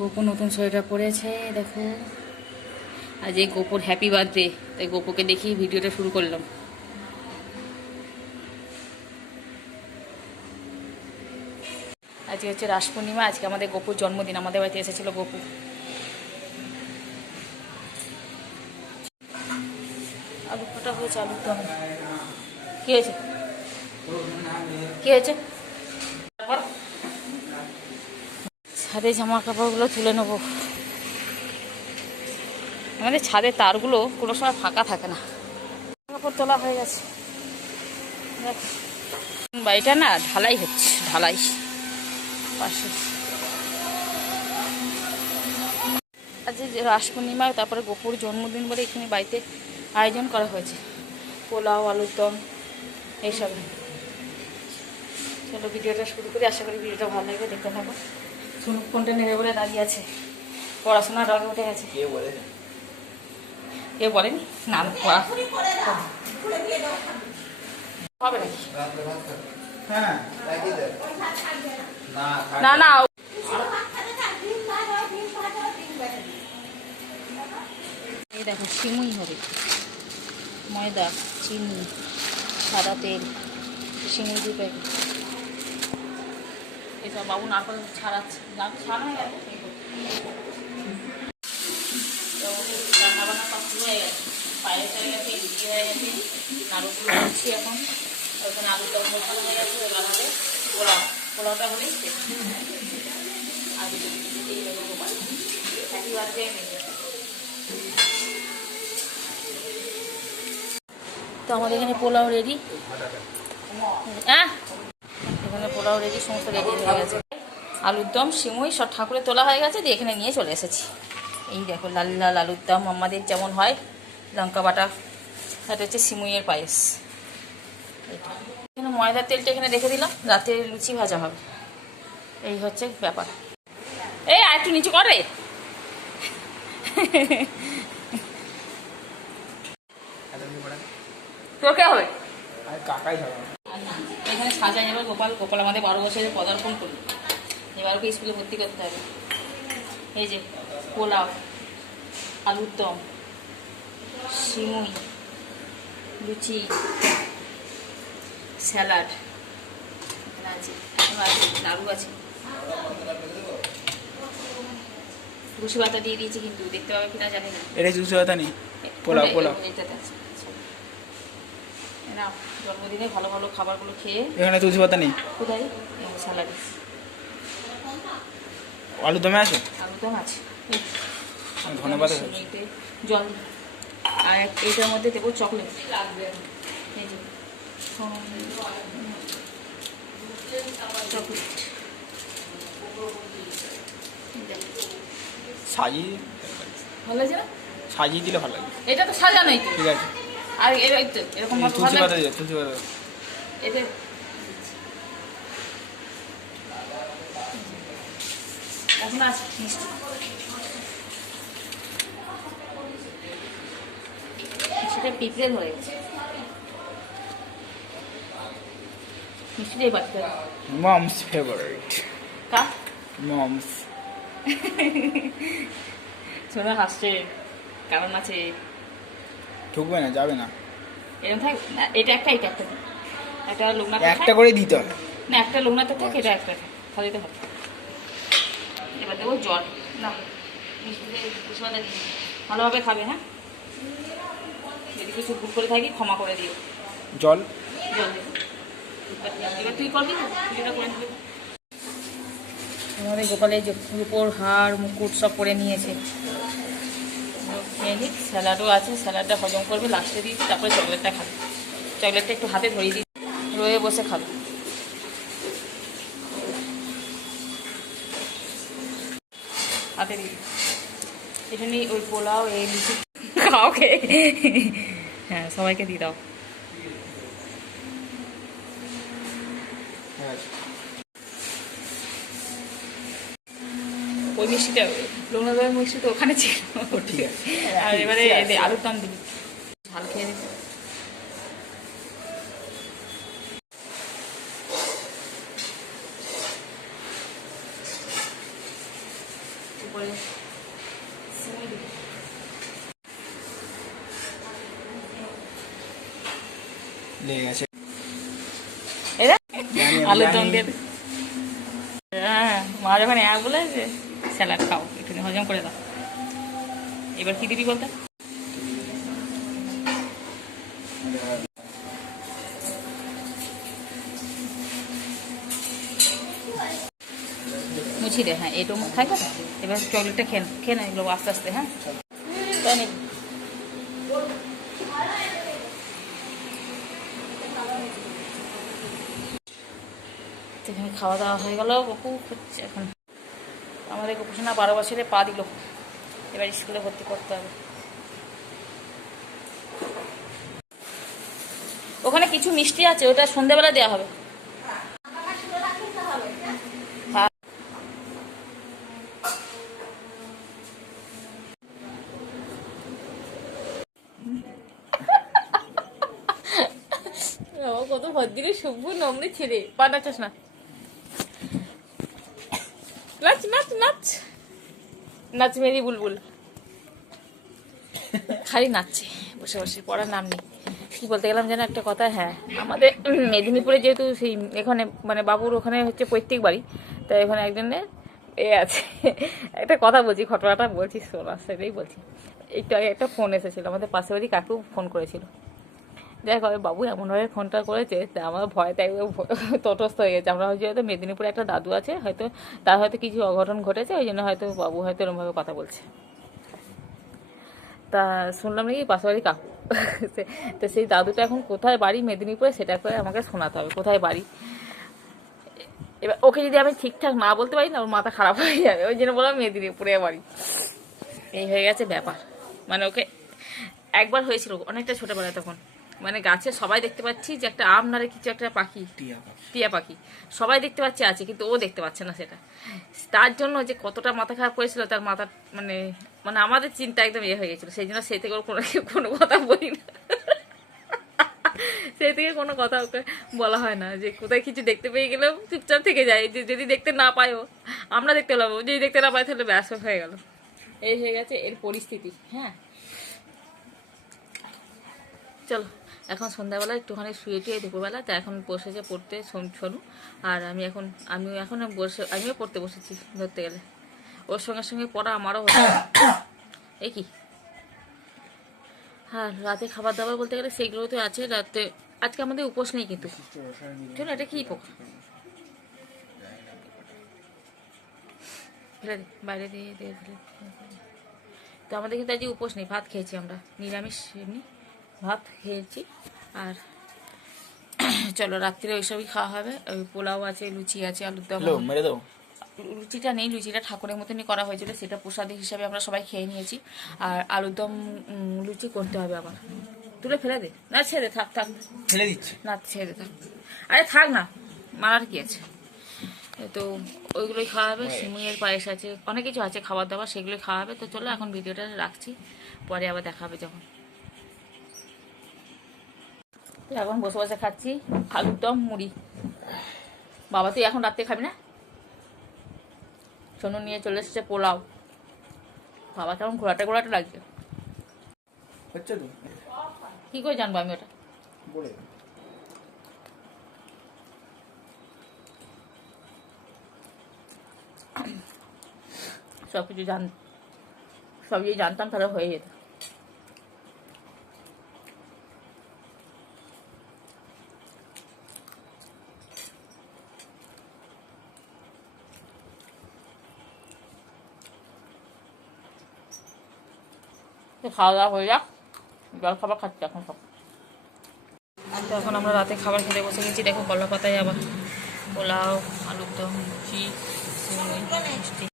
গোপু নতুন সোয়েটার পরেছে দেখো। আজ এই গোপুর হ্যাপি বার্থডে, তাই গোপুকে দেখি ভিডিওটা শুরু করলাম। আজকে হচ্ছে রাস পূর্ণিমা, আজকে আমাদের গোপুর জন্মদিন। আমাদের বাড়িতে এসেছিল গোপু। আলু ফাটা হয়েছে, আলুর দম। কি হয়েছে, কি হয়েছে? ছাদে জামা কাপড়গুলো তুলে নেবো। আমাদের ছাদের তারগুলো কোনো সময় ফাঁকা থাকে না, কাপড় তোলা হয়ে গেছে। বাড়িটা না ঢালাই হচ্ছে, ঢালাই পাশে। আজ রাস পূর্ণিমা, তারপরে গোপুর জন্মদিন বলে এখানে বাড়িতে আয়োজন করা হয়েছে, পোলাও, আলুর দম এইসব। চলো ভিডিওটা শুরু করি, আশা করি ভিডিওটা ভালো লাগবে, দেখতে থাকো। শুনুক কোনটা নেবে বলে দাঁড়িয়ে আছে, পড়াশোনার রঙে উঠে গেছে। কে বলেনি না পড়া হবে নাকি? না না, এই দেখো সিমুই হবে, ময়দা, চিনি, সাদা তেল, সিমুই 2 প্যাকেট। এসব বাবু নারকল ছাড়াচ্ছে, ছাড়া হয়ে গেছে। রান্নাবান্না সব শুরু হয়ে গেছে, পায়েস হয়ে গেছে, লুচি হয়ে গেছে, নাড়ুগুলো করছি এখন। ওখানে আলুর দম মশলা হয়ে গেছে, এবার হবে পোলাও। পোলাওটা হলেই আলু হ্যাপি বার্থডে। তো আমাদের এখানে পোলাও রেডি। হ্যাঁ, এখানে পোলাও রেডি, সমস্ত রেডি হয়ে গেছে। আলুর দম, সিমুই সব ঠাকুরে তোলা হয়ে গেছে, দিয়ে এখানে নিয়ে চলে এসেছি। এই দেখো লাল লাল আলুর দম, আমাদের যেমন হয় লঙ্কা বাটা। এটা হচ্ছে সিমুইয়ের পায়েস। এখানে ময়দার তেলটা এখানে রেখে দিলাম, রাতে লুচি ভাজা হবে। এই হচ্ছে ব্যাপার। এই আর একটু নিচু করে। তোর কে হবে? এখানে সাজাই যাবে গোপাল। গোপাল আমাদের 12 বছরে পদার্পণ করি, এবার ওকে স্কুলে ভর্তি করতে হবে। এই যে পোলাও, আলুর দম, সিমুই, লুচি, স্যালাড আছে, নাড়ু আছে, তুলসী পাতা দিয়ে দিয়েছি, কিন্তু দেখতে পাবে কিনা জানি না। এটা তুলসী পাতা নেই, পোলাও পোলাও এটাতে আছে। না, জন্মদিনে ভালো ভালো খাবারগুলো খেয়ে। এখানে তুলসী পাতা নেই। কোথায়? স্যালাডে আলুর দমে আছে, আলুর দম আছে, ধন্যবাদ। জল। আর এইটার মধ্যে দেবো চকলেট। এই যে চকলেট সাজিয়ে ভালো লাগছে না? সাজিয়ে দিলে ভালো লাগবে। এটা তো সাজানোই তো, ঠিক আছে। আর এরকম তুলসী পাতা দিয়ে, তুলসী পাতা। এতে এখন আছে মিষ্টি, সেটা পিঁপড়ে ধরে গেছে। মিষ্টিটাই বাড়তে হবে। Moms favourite. কা মমস। শোনা হাসছে, কারণ আছে। ঢুকবে না, যাবে না। এরকম থাক না, এটা একটা, এটা একটা, একটা লোকনাথ একটা করে দিতে হবে না, একটা লোকনাথে থাকে, এটা একটা খাওয়া দিতে হবে। এবার দেবো জল। না, মিষ্টিতে কুসুমাটা দিই, ভালোভাবে খাবে। হ্যাঁ, যদি কিছু ভুল করে থাকি ক্ষমা করে দিও। জল। জল দেবো। এবার তুই করবি তো, যেটা করে দিবি। আমাদের গোপালের রূপোর হার মুকুট সব পরে নিয়েছে। খেয়ে নিক, স্যালাডও আছে, স্যালাডটা হজম করবে, লাস্টে দিয়েছি, তারপরে চকলেটটা খাবে। চকলেটটা একটু হাতে ধরিয়ে দিই, রয়ে বসে খাবে। হাতে দিই এখানে ওই পোলাও, এই লুচি খাও খেয়ে। হ্যাঁ, সবাইকে দিয়ে দাও। ওই মিষ্টিটা, লোকনাথের মিষ্টি তো ওখানে ছিল, ঠিক আছে। আর এবারে আলুর দম দিবি, ঝাল খেয়ে নিবি। এরপরে সিমই দিবি। লেগে গেছে। এরা জানি, আমি আলুর দম জানি। দিয়ে দে। হ্যাঁ, মা যখন বলে যে স্যালাড খাও, একটু হজম করে দাও। এবার কি দিবি বলতে? মুছি দে, হ্যাঁ এইটু থাকবে তো। এবার চকলেটটা খেয়ে না এগুলো আস্তে আস্তে। হ্যাঁ তাই নাকি? এখানে খাওয়া দাওয়া হয়ে গেল। গপু হচ্ছে এখন আমাদের গপুসোনা 12 বছরে পা দিল, এবার স্কুলে ভর্তি করতে হবে। ওখানে কিছু মিষ্টি আছে, ওটা সন্ধ্যাবেলা দেওয়া হবে। হ্যাঁ। কত ভদ্র সভ্য নম্র ছেলে। পা নাচাস না, নাচ নাচ নাচ নাচ মেরি বুলবুল। খালি নাচছে বসে বসে, পড়ার নাম নেই। কি বলতে গেলাম যেন একটা কথা। হ্যাঁ, আমাদের মেদিনীপুরে যেহেতু সেই এখানে মানে বাবুর ওখানে হচ্ছে পৈতৃক বাড়ি, তো এখানে একজনের আছে। একটা কথা বলছি, ঘটনাটা বলছি শোনা, সেটাই বলছি। একটু আগে একটা ফোন এসেছিলো, আমাদের পাশের বাড়ি কাকু ফোন করেছিল। যাই হোক, বাবু এমনভাবে ফোনটা করেছে, তা আমার ভয়তে একদম তটস্থ হয়ে গেছে। আমরা হয়তো মেদিনীপুরে একটা দাদু আছে, হয়তো তার হয়তো কিছু অঘটন ঘটেছে, ওই জন্য হয়তো বাবু হয়তো এরকমভাবে কথা বলছে। তা শুনলাম নাকি পাশাপাশি কাকু। তো সেই দাদুটা এখন কোথায় বাড়ি মেদিনীপুরে সেটা করে আমাকে শোনাতে হবে, কোথায় বাড়ি। এবার ওকে যদি আমি ঠিকঠাক না বলতে পারি না, ওর মাথা খারাপ হয়ে যাবে, ওই জন্য বললাম মেদিনীপুরে বাড়ি। এই হয়ে গেছে ব্যাপার। মানে ওকে একবার হয়েছিল অনেকটা ছোটোবেলায়, তখন মানে গাছে সবাই দেখতে পাচ্ছি যে একটা আম নারে কিছু একটা পাখি, টিয়া পাখি সবাই দেখতে পাচ্ছে আছে, কিন্তু ও দেখতে পাচ্ছে না সেটা। তার জন্য যে কতটা মাথা খারাপ করেছিল, তার মাথা মানে মানে আমাদের চিন্তা একদম ইয়ে হয়ে গেছিলো। সেই জন্য সেই থেকে ওর কোনো কথা বলি না। সেই থেকে কোনো কথা ওকে বলা হয় না, যে কোথায় কিছু দেখতে পেয়ে গেলেও চুপচাপ থেকে যায়। যে যদি দেখতে না পাইও আমরা দেখতে পেলাম, যদি দেখতে না পাই তাহলে ব্যাস হয়ে গেল। এই হয়ে গেছে এর পরিস্থিতি। হ্যাঁ চলো, এখন সন্ধ্যাবেলা একটুখানি শুয়ে টুয়ে দুপুরবেলা, তা এখন বসেছে পড়তে শোনু। আর আমিও পড়তে বসেছি ধরতে গেলে। ওর সঙ্গে সঙ্গে পড়া আমারও হচ্ছে। এই কি হ্যাঁ, রাতে খাবার দাবার বলতে গেলে সেগুলো তো আছে। রাতে আজকে আমাদের উপোস নেই, কিন্তু শোনো এটা কি পোকা, ফেলে দে বাইরে দিয়ে দিয়ে ফেলে। তো আমাদের কিন্তু আজকে উপোস নেই, ভাত খেয়েছি আমরা, নিরামিষ এমনি ভাত খেয়েছি। আর চলো রাত্রে ওইসবই খাওয়া হবে। ওই পোলাও আছে, লুচি আছে, আলুর দম। মেরে দাও। লুচিটা নেই, লুচিটা ঠাকুরের মতনই করা হয়েছিল, সেটা প্রসাদী হিসাবে আমরা সবাই খেয়ে নিয়েছি। আর আলুর দম লুচি করতে হবে আবার। তুলে ফেলে দে, না ছেড়ে থাক থাক, ফেলে দিচ্ছি। না ছেড়ে থাক, আরে থাক না, মারার কি আছে। তো ওইগুলোই খাওয়া হবে। সিমুইয়ের পায়েস আছে, অনেক কিছু আছে খাবার দাবার, সেগুলোই খাওয়া হবে। তো চলো এখন ভিডিওটা রাখছি, পরে আবার দেখা হবে যখন। এখন বসে বসে খাচ্ছি আলুর দম মুড়ি। বাবা তুই এখন রাত্রে খাবি না? সোনু নিয়ে চলে এসেছে পোলাও। বাবা কেমন ঘোরাটা ঘোরাটা লাগছে। হচ্ছে তো কি করে জানবো আমি ওটা? বলে সব কিছু সব যদি জানতাম তাহলে হয়ে যেত। খাওয়া দাওয়া হয়ে যাক, জল খাবার খাচ্ছি এখন সব। তো এখন আমরা রাতে খাবার খেতে বসে গেছি। দেখো কলা পাতায় আবার পোলাও, আলুর দম, লুচি, মিষ্টি।